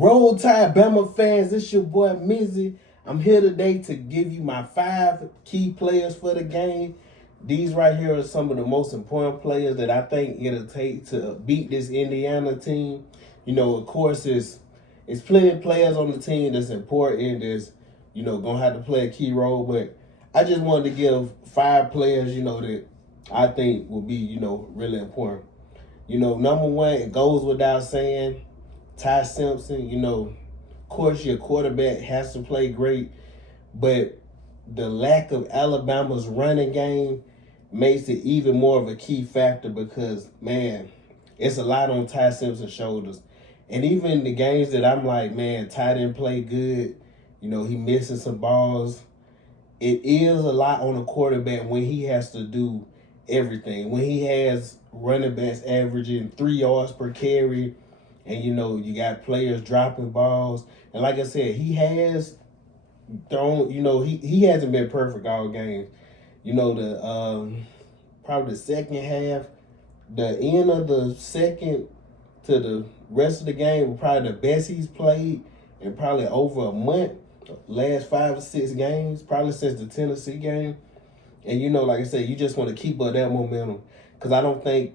Roll Tide Bama fans, this your boy Mizzy. I'm here today to give you my 5 key players for the game. These right here are some of the most important players that I think it'll take to beat this Indiana team. You know, of course, it's plenty of players on the team that's important, that's, gonna have to play a key role. But I just wanted to give 5 players, that I think will be, really important. Number one, it goes without saying, Ty Simpson. Of course, your quarterback has to play great, but the lack of Alabama's running game makes it even more of a key factor because, man, it's a lot on Ty Simpson's shoulders. And even the games that I'm like, man, Ty didn't play good, he missing some balls. It is a lot on a quarterback when he has to do everything. When he has running backs averaging 3 yards per carry, and you got players dropping balls. And like I said, he has thrown, he hasn't been perfect all game. Probably the second half, the end of the second to the rest of the game was probably the best he's played in probably over a month. Last 5 or 6 games, probably since the Tennessee game. And like I said, you just want to keep up that momentum. Because I don't think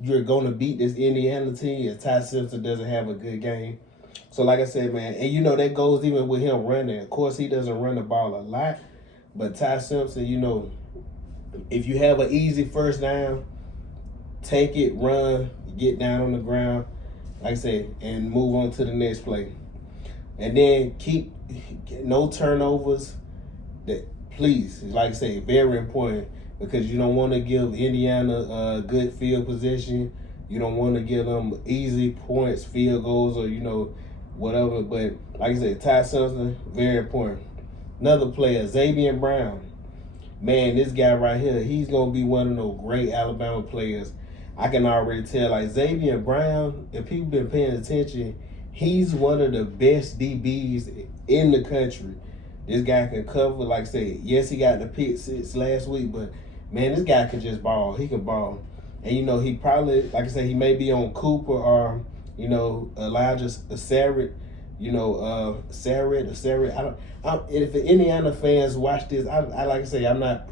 you're going to beat this Indiana team if Ty Simpson doesn't have a good game. So like I said, man, and that goes even with him running. Of course, he doesn't run the ball a lot. But Ty Simpson, if you have an easy first down, take it, run, get down on the ground, like I said, and move on to the next play. And then keep no turnovers. That please, like I say, very important. Because you don't want to give Indiana a good field position. You don't want to give them easy points, field goals, or, whatever. But like I said, Ty Simpson, very important. Another player, Xavier Brown. Man, this guy right here, he's going to be one of those great Alabama players. I can already tell, like Xavier Brown, if people been paying attention, he's one of the best DBs in the country. This guy can cover, like I said, yes, he got the pick 6 last week, but man, this guy can just ball. He can ball. And, he probably, like I said, he may be on Cooper or, Elijah Sarrett, Sarrett. If the Indiana fans watch this, I like I say, I'm not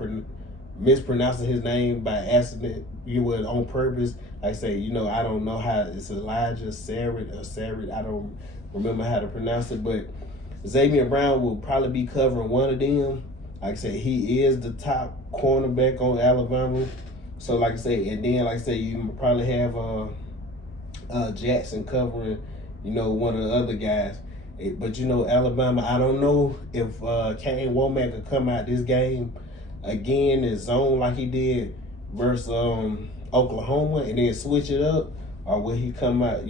mispronouncing his name by accident, on purpose. Like I say, I don't know how it's Elijah Sarrett or Sarrett. I don't remember how to pronounce it, but Xavier Brown will probably be covering one of them. Like I said, he is the top cornerback on Alabama. So like I say, and then like I say, you probably have Jackson covering, one of the other guys. But Alabama, I don't know if Kane Womack could come out this game again in zone like he did versus Oklahoma and then switch it up, or will he come out,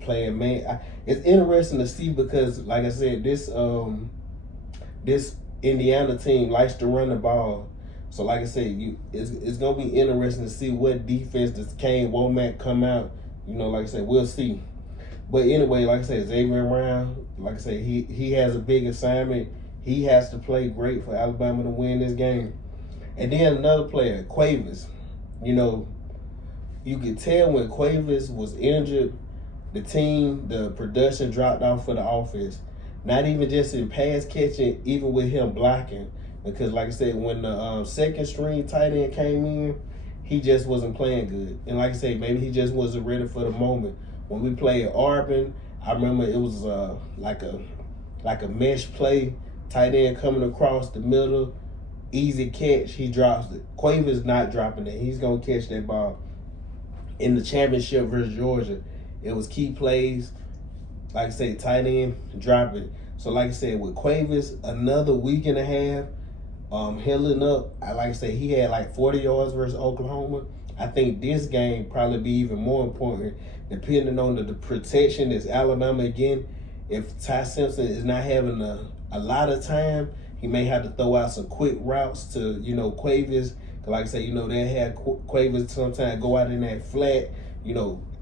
playing man? It's interesting to see because, like I said, this Indiana team likes to run the ball. So like I said, it's gonna be interesting to see what defense does Kane Womack come out. Like I said, we'll see. But anyway, like I said, Xavier Brown, like I said, he has a big assignment. He has to play great for Alabama to win this game. And then another player, Quavers. You could tell when Quavers was injured, the production dropped off for the offense. Not even just in pass catching, even with him blocking. Because like I said, when the second string tight end came in, he just wasn't playing good. And like I said, maybe he just wasn't ready for the moment. When we played Auburn, I remember it was like a mesh play, tight end coming across the middle, easy catch, he drops it. Quavers not dropping it. He's going to catch that ball. In the championship versus Georgia, it was key plays. Like I said, tight end, drop it. So like I said, with Quavers, another week and a half, healing up. Like I said, he had like 40 yards versus Oklahoma. I think this game probably be even more important, depending on the protection that's Alabama again. If Ty Simpson is not having a lot of time, he may have to throw out some quick routes to, Quavers. Like I say, they had Quavers sometimes go out in that flat.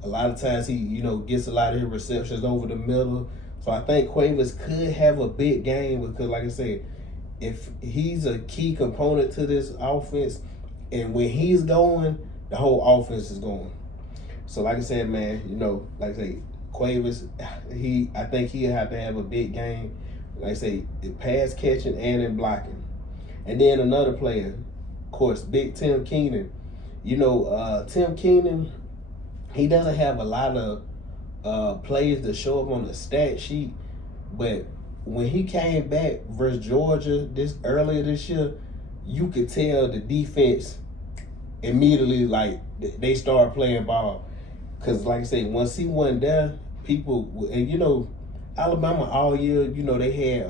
A lot of times he, gets a lot of his receptions over the middle. So I think Quavers could have a big game because, like I said, if he's a key component to this offense, and when he's going, the whole offense is going. So like I said, man, like I say, Cuevas, I think he'll have to have a big game. Like I say, in pass catching and in blocking. And then another player, of course, big Tim Keenan. Tim Keenan, he doesn't have a lot of players that show up on the stat sheet, but when he came back versus Georgia earlier this year, you could tell the defense immediately, like, they started playing ball. Because, like I say, once he wasn't there, people, and Alabama all year, they had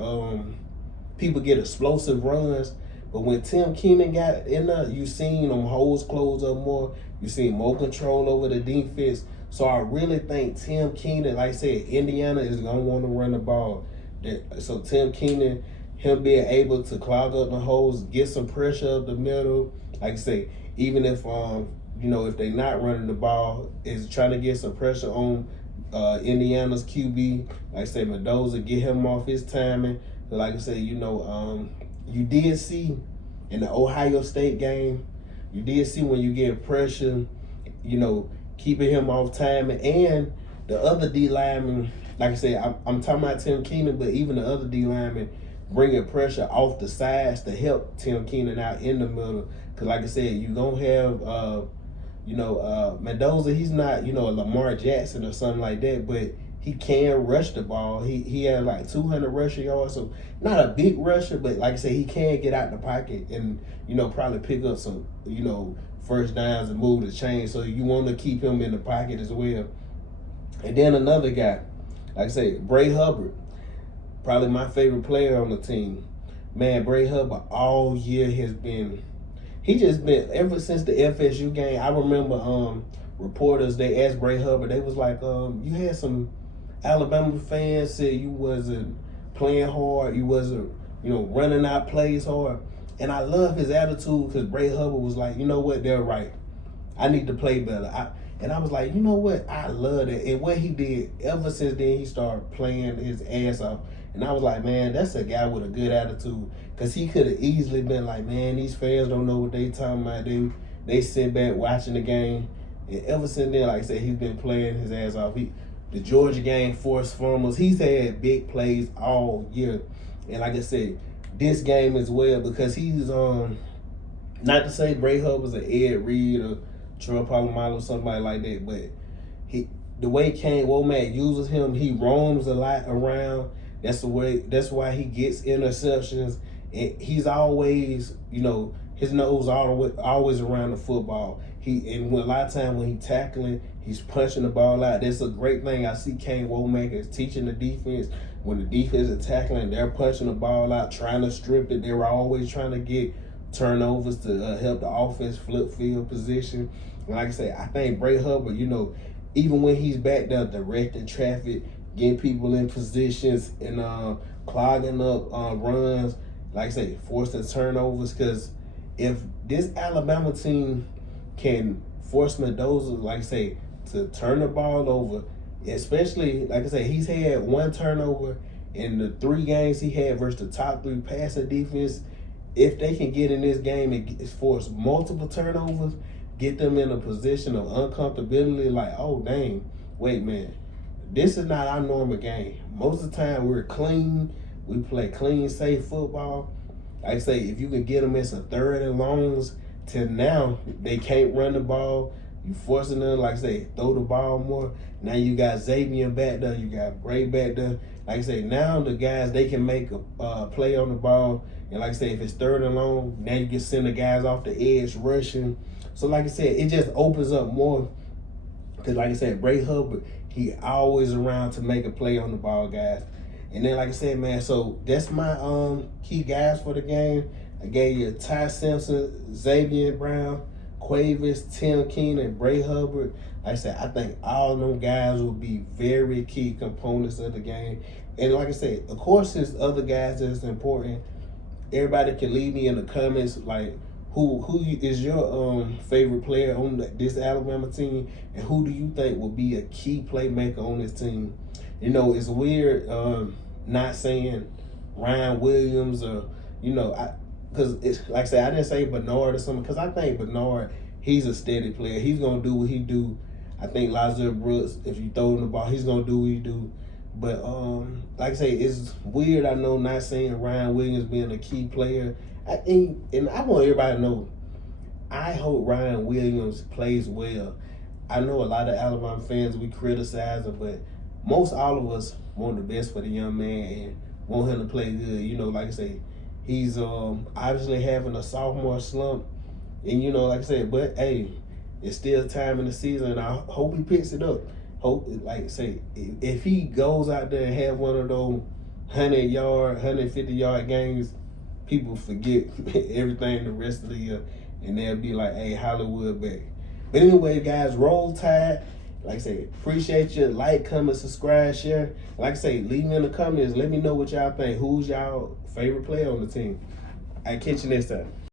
people get explosive runs. But when Tim Keenan got in there, you seen them holes close up more. You seen more control over the defense. So I really think Tim Keenan, like I said, Indiana is going to want to run the ball. So Tim Keenan, him being able to clog up the holes, get some pressure up the middle. Like I say, even if if they're not running the ball, is trying to get some pressure on Indiana's QB. Like I say, Mendoza, get him off his timing. But like I say, you did see in the Ohio State game, you did see when you get pressure, keeping him off timing, and the other D lineman. Like I said, I'm talking about Tim Keenan, but even the other D linemen bringing pressure off the sides to help Tim Keenan out in the middle. Because like I said, you're going to have, Mendoza, he's not, a Lamar Jackson or something like that, but he can rush the ball. He had like 200 rushing yards, so not a big rusher, but like I said, he can get out the pocket and, probably pick up some, first downs and move the chain. So you want to keep him in the pocket as well. And then another guy, like I say, Bray Hubbard, probably my favorite player on the team. Man, Bray Hubbard all year he just been, ever since the FSU game, I remember reporters, they asked Bray Hubbard, they was like, you had some Alabama fans say you wasn't playing hard, you wasn't, running out plays hard. And I love his attitude because Bray Hubbard was like, you know what, they're right. I need to play better. And I was like, you know what? I love it. And what he did, ever since then, he started playing his ass off. And I was like, man, that's a guy with a good attitude. Because he could have easily been like, man, these fans don't know what they talking about. They sit back watching the game. And ever since then, like I said, he's been playing his ass off. The Georgia game, forced fumbles. He's had big plays all year. And like I said, this game as well, because he's, not to say Bray Hubbard's an Ed Reed or Troy Polamalu or somebody like that, but the way Kane Womack uses him, he roams a lot around. That's why he gets interceptions, and he's always, his nose always around the football. A lot of times when he's tackling, he's punching the ball out. That's a great thing. I see Kane Womack is teaching the defense. When the defense is tackling, they're punching the ball out, trying to strip it. They were always trying to get turnovers to help the offense flip field position. And like I say, I think Bray Hubbard, even when he's back there directing traffic, getting people in positions and clogging up runs, like I say, forcing turnovers. Because if this Alabama team can force Mendoza, like I say, to turn the ball over, especially, like I say, he's had one turnover in the 3 games he had versus the top 3 passing defense. If they can get in this game and force multiple turnovers, get them in a position of uncomfortability, like, oh, dang, wait, man, this is not our normal game. Most of the time, we're clean. We play clean, safe football. Like I say, if you can get them in some 3rd and longs, till now, they can't run the ball. You forcing them, like I say, throw the ball more. Now you got Xavier back there. You got Bray back there. Like I say, now the guys, they can make a play on the ball. And like I say, if it's 3rd and long, now you can send the guys off the edge rushing. So like I said, it just opens up more. Because like I said, Bray Hubbard, he always around to make a play on the ball, guys. And then like I said, man, so that's my key guys for the game. I gave you Ty Simpson, Xavier Brown, Cuevas, Tim Keenan, Bray Hubbard. Like I said, I think all of them guys will be very key components of the game. And like I said, of course, there's other guys that's important. Everybody can leave me in the comments, like, who is your favorite player on this Alabama team, and who do you think will be a key playmaker on this team? It's weird not saying Ryan Williams or, because it's like I said, I didn't say Bernard or something, because I think Bernard, he's a steady player. He's gonna do what he do. I think Lazar Brooks, if you throw him the ball, he's gonna do what he do. But like I say, it's weird. I know not saying Ryan Williams being a key player. And I want everybody to know, I hope Ryan Williams plays well. I know a lot of Alabama fans, we criticize him, but most all of us want the best for the young man and want him to play good. You know, like I say, he's obviously having a sophomore slump. And, you know, like I said, but hey, it's still time in the season, and I hope he picks it up. Hope, like I say, if he goes out there and have one of those 100-yard, 150-yard games, people forget everything the rest of the year, and they'll be like, hey, Hollywood back. But anyway, guys, Roll Tide. Like I say, appreciate you. Like, comment, subscribe, share. Like I say, leave me in the comments. Let me know what y'all think. Who's y'all favorite player on the team? I'll catch you next time.